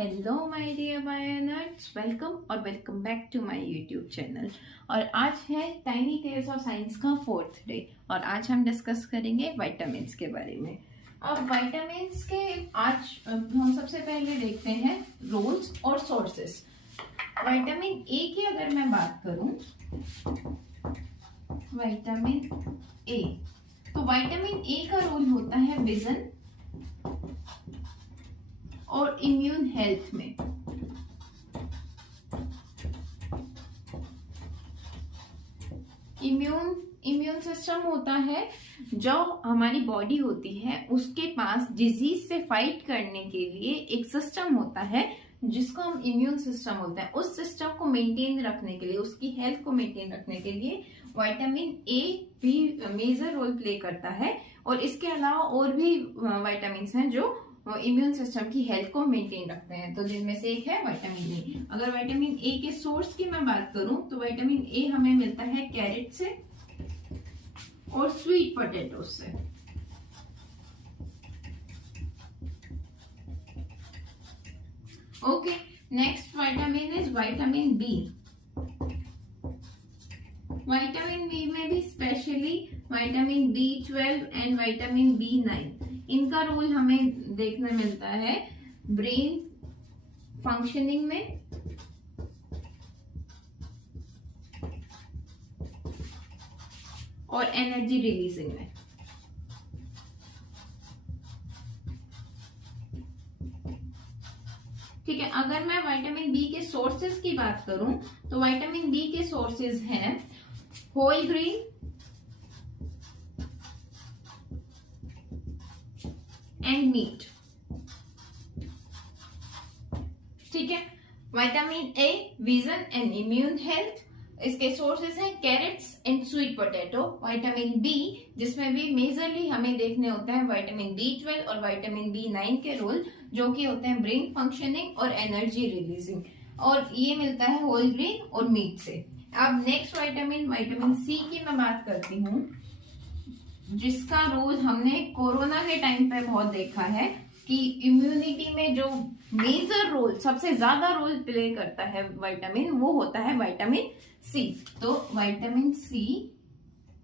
Hello my dear bionerds, welcome और welcome back to my YouTube channel. और आज है टाइनी टेल्स ऑफ साइंस का 4th डे और आज हम डिस्कस करेंगे विटामिन्स के बारे में। अब विटामिन्स के आज हम सबसे पहले देखते हैं रोल्स और सोर्सेस। विटामिन ए की अगर मैं बात करूं, विटामिन ए, तो विटामिन ए का रोल होता है विजन और इम्यून हेल्थ में। इम्यून सिस्टम होता है जो हमारी बॉडी होती है, उसके पास डिजीज से फाइट करने के लिए एक सिस्टम होता है जिसको हम इम्यून सिस्टम बोलते हैं। उस सिस्टम को मेंटेन रखने के लिए, उसकी हेल्थ को मेंटेन रखने के लिए विटामिन ए भी मेजर रोल प्ले करता है। और इसके अलावा और भी विटामिन हैं जो इम्यून सिस्टम की हेल्थ को मेंटेन रखते हैं, तो जिनमें से एक है विटामिन ए। अगर विटामिन ए के सोर्स की मैं बात करूं तो विटामिन ए हमें मिलता है कैरेट से और स्वीट पोटैटो से। Okay, next vitamin is vitamin B. Vitamin B में भी specially vitamin B12 and vitamin B9, इनका रोल हमें देखने मिलता है ब्रेन फंक्शनिंग में और एनर्जी रिलीजिंग में। ठीक है, अगर मैं विटामिन बी के सोर्सेज की बात करूं तो विटामिन बी के सोर्सेज हैं होल ग्रेन एंड मीट। ठीक है, vitamin A vision and immune health, इसके सोर्सेज हैं carrots and sweet potato. Vitamin B, जिसमें भी मेजरली हमें देखने होता है विटामिन B12 और विटामिन B9 के रोल, जो कि होते हैं ब्रेन फंक्शनिंग और एनर्जी रिलीजिंग, और ये मिलता है होल ग्रेन और मीट से। अब नेक्स्ट विटामिन सी की मैं बात करती हूँ, जिसका रोल हमने कोरोना के टाइम पे बहुत देखा है कि इम्यूनिटी में जो मेजर रोल, सबसे ज्यादा रोल प्ले करता है विटामिन, वो होता है विटामिन सी। तो vitamin C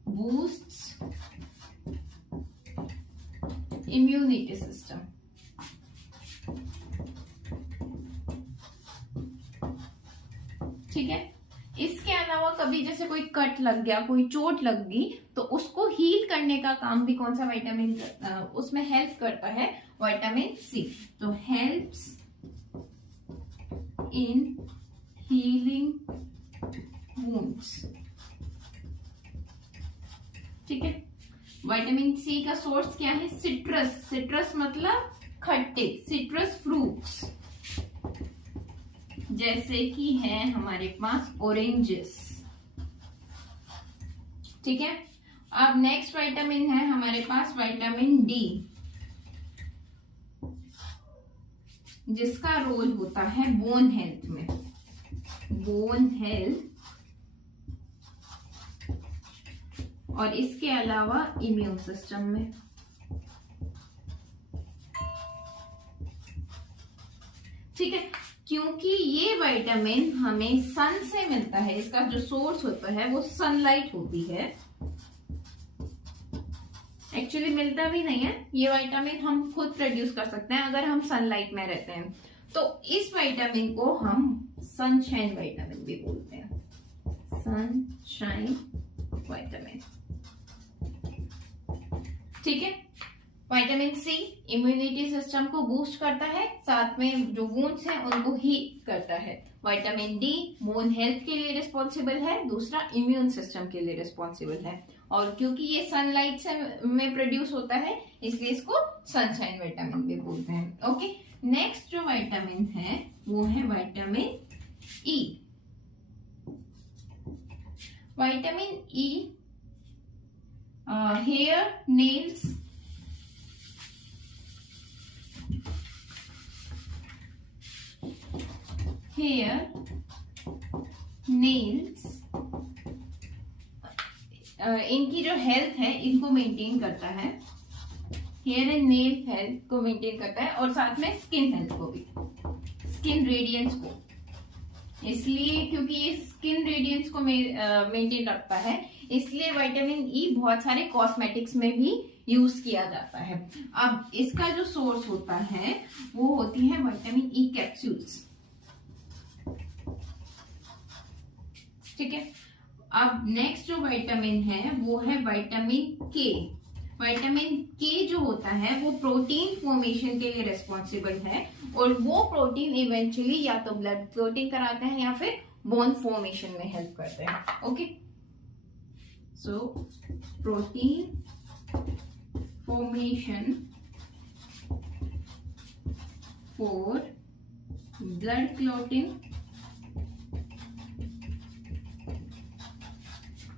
boosts immunity system. ठीक है, इसके अलावा कभी जैसे कोई कट लग गया, कोई चोट लग गई, तो उसको हील करने का काम भी कौन सा विटामिन उसमें हेल्प करता है? Vitamin C. तो हेल्प्स इन हीलिंग वुंड्स। ठीक है, विटामिन सी का सोर्स क्या है? सिट्रस। सिट्रस मतलब खट्टे, सिट्रस फ्रूट्स, जैसे कि है हमारे पास ऑरेंजेस। ठीक है, अब नेक्स्ट विटामिन है हमारे पास विटामिन डी, जिसका रोल होता है बोन हेल्थ में, बोन हेल्थ, और इसके अलावा इम्यून सिस्टम में। ठीक है, क्योंकि ये विटामिन हमें सन से मिलता है, इसका जो सोर्स होता है वो सनलाइट होती है। एक्चुअली मिलता भी नहीं है, ये विटामिन हम खुद प्रोड्यूस कर सकते हैं अगर हम सनलाइट में रहते हैं। तो इस विटामिन को हम सनशाइन विटामिन भी बोलते हैं, सनशाइन विटामिन। ठीक है, विटामिन सी इम्यूनिटी सिस्टम को बूस्ट करता है, साथ में जो वुंड्स हैं उनको हील करता है। विटामिन डी बोन हेल्थ के लिए रिस्पॉन्सिबल है, दूसरा इम्यून सिस्टम के लिए रिस्पॉन्सिबल है, और क्योंकि ये सनलाइट से में प्रोड्यूस होता है इसलिए इसको सनशाइन विटामिन भी बोलते हैं। ओके, नेक्स्ट जो विटामिन है वो है vitamin E. Vitamin E hair, nails, hair, nails, इनकी जो हेल्थ है इनको मेंटेन करता है। हेयर एंड नेल हेल्थ को मेंटेन करता है और साथ में स्किन हेल्थ को भी, स्किन रेडियंस को, इसलिए क्योंकि ये स्किन रेडियंस को मेंटेन रखता है, इसलिए विटामिन ई बहुत सारे कॉस्मेटिक्स में भी यूज किया जाता है। अब इसका जो सोर्स होता है वो होती है विटामिन ई कैप्सूल्स, ठीक है। अब नेक्स्ट जो विटामिन है वो है विटामिन के। विटामिन के जो होता है वो प्रोटीन फॉर्मेशन के लिए रिस्पॉन्सिबल है, और वो प्रोटीन इवेंचुअली या तो ब्लड क्लॉटिंग कराता है या फिर बोन फॉर्मेशन में हेल्प करता है। Okay, so protein formation for blood clotting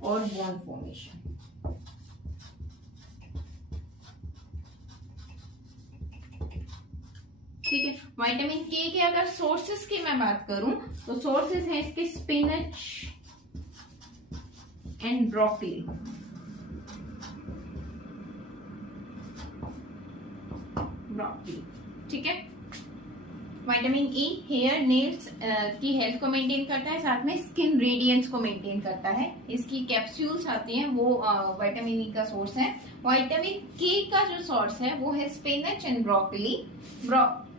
और बोन फॉर्मेशन। ठीक है, विटामिन के अगर सोर्सेस की मैं बात करूं तो सोर्सेस हैं इसके स्पिनच एंड ब्रोकली। ठीक है, विटामिन ई हेयर नेल्स की हेल्थ को मेंटेन करता है, साथ में स्किन रेडियंस को मेंटेन करता है। इसकी कैप्सूल्स आती हैं वो विटामिन ई का सोर्स है। विटामिन के का जो सोर्स है वो है स्पिनच एंड ब्रोकली।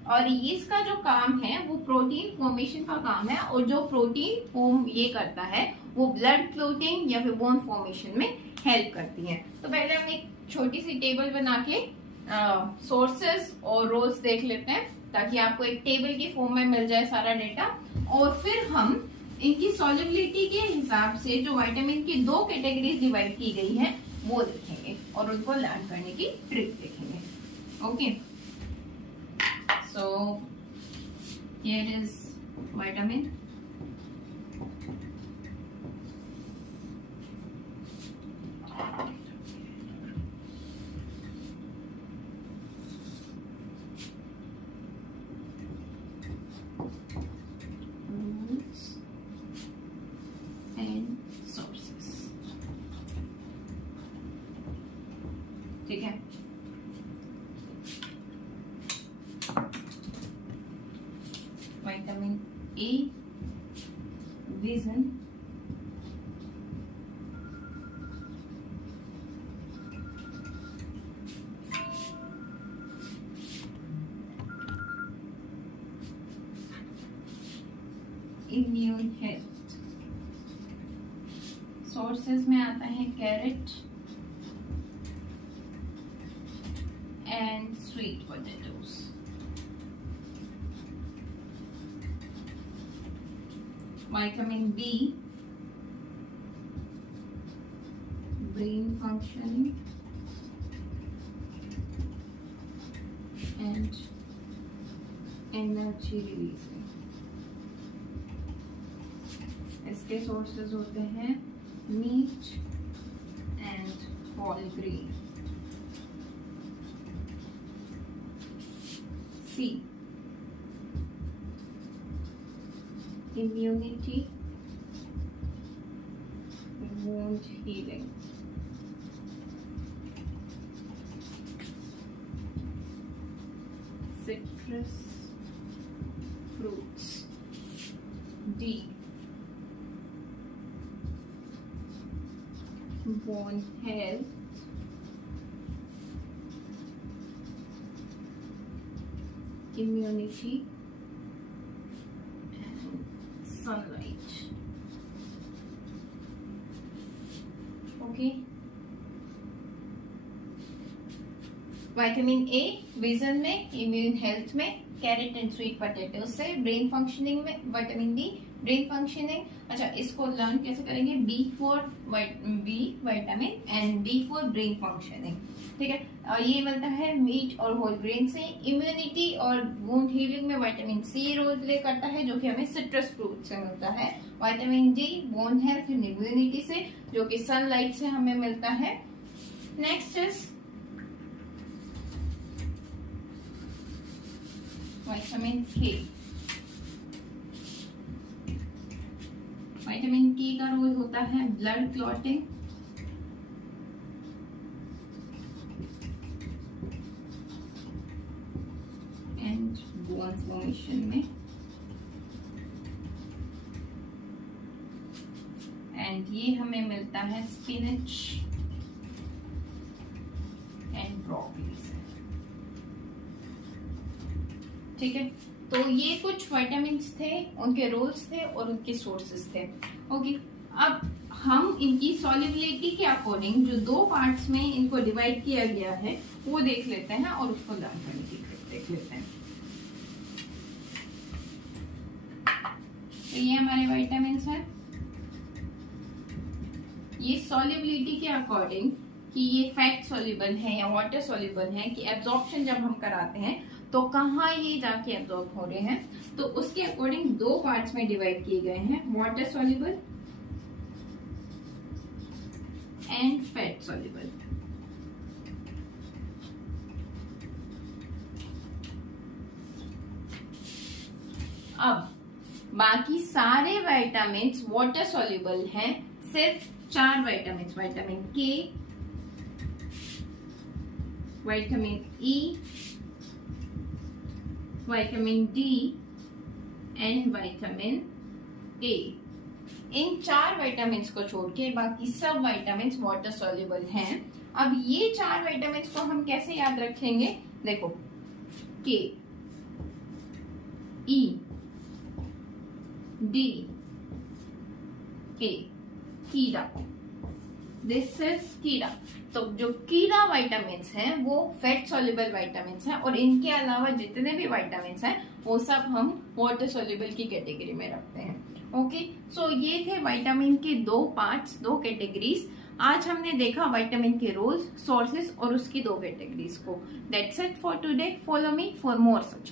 और इसका जो काम है वो प्रोटीन फॉर्मेशन का काम है, और जो प्रोटीन फॉर्म ये करता है वो ब्लड क्लॉटिंग या फिर बोन फॉर्मेशन में हेल्प करती है। तो पहले हम एक छोटी सी टेबल बना के सोर्सेस और रोल्स देख लेते हैं, ताकि आपको एक टेबल की फॉर्म में मिल जाए सारा डेटा, और फिर हम इनकी सॉल्युबिलिटी के हिसाब से जो विटामिन की दो कैटेगरीज डिवाइड की गई है वो देखेंगे और उनको लर्न करने की ट्रिक देखेंगे। Okay, so here is vitamin rules and sources। ठीक है, vitamin A vision, immune health. Sources में आता है carrot and sweet potatoes. Vitamin B, brain functioning and energy releasing। इसके सोर्सेज होते हैं meat and whole grain. C, immunity, wound healing। Citrus fruits। D, bone health, immunity, sunlight। Okay, vitamin A vision में, immune health में, carrot and sweet potato से, brain functioning में, vitamin D brain functioning. अच्छा, इसको learn कैसे करेंगे? B for vitamin and D for brain functioning. ठीक है, ये मिलता है मीट और होल ग्रेन से। इम्यूनिटी और वुंड हीलिंग में विटामिन सी रोल प्ले करता है, जो कि हमें सिट्रस फ्रूट से मिलता है। Vitamin D bone health and immunity से, जो कि सनलाइट से हमें मिलता है। नेक्स्ट इज विटामिन के। विटामिन के का रोल होता है blood clotting and bone formation में। एंड ये हमें मिलता है स्पिनच एंड ब्रोकली से। ठीक है, तो ये कुछ विटामिन्स थे, उनके रोल्स थे और उनके सोर्सेस थे। ओके, अब हम इनकी सॉल्युबिलिटी के अकॉर्डिंग जो दो पार्ट्स में इनको डिवाइड किया गया है वो देख लेते हैं और उसको लर्न करने की देख लेते हैं। तो ये हमारे विटामिन्स हैं। ये सॉल्युबिलिटी के अकॉर्डिंग कि ये फैट सॉल्युबल है या वाटर सॉल्युबल है, कि एब्जॉर्प्शन जब हम कराते हैं तो कहाँ ये जाके एब्जॉर्ब हो रहे हैं, तो उसके अकॉर्डिंग दो पार्ट्स में डिवाइड किए गए हैं, water soluble and fat soluble. अब बाकी सारे विटामिन्स वाटर सॉल्युबल हैं, सिर्फ 4 विटामिन्स, विटामिन के, vitamin E, vitamin D and vitamin A. In 4 vitamins को छोड़ के बाकी सब विटामिन्स वाटर सॉल्युबल हैं। अब ये 4 विटामिन्स को हम कैसे याद रखेंगे? देखो, के, ई, डी, ए, कीड़ा, दिस इज कीड़ा। तो जो कीड़ा विटामिन्स हैं वो फैट सॉल्युबल विटामिन्स हैं, और इनके अलावा जितने भी विटामिन्स हैं वो सब हम वाटर सॉल्युबल की कैटेगरी में रखते हैं। ओके, सो ये थे विटामिन के 2 पार्ट्स, 2 कैटेगरीज। आज हमने देखा विटामिन के रोल्स, सोर्सेस और उसकी 2 कैटेगरीज को। That's it for today. Follow me for more such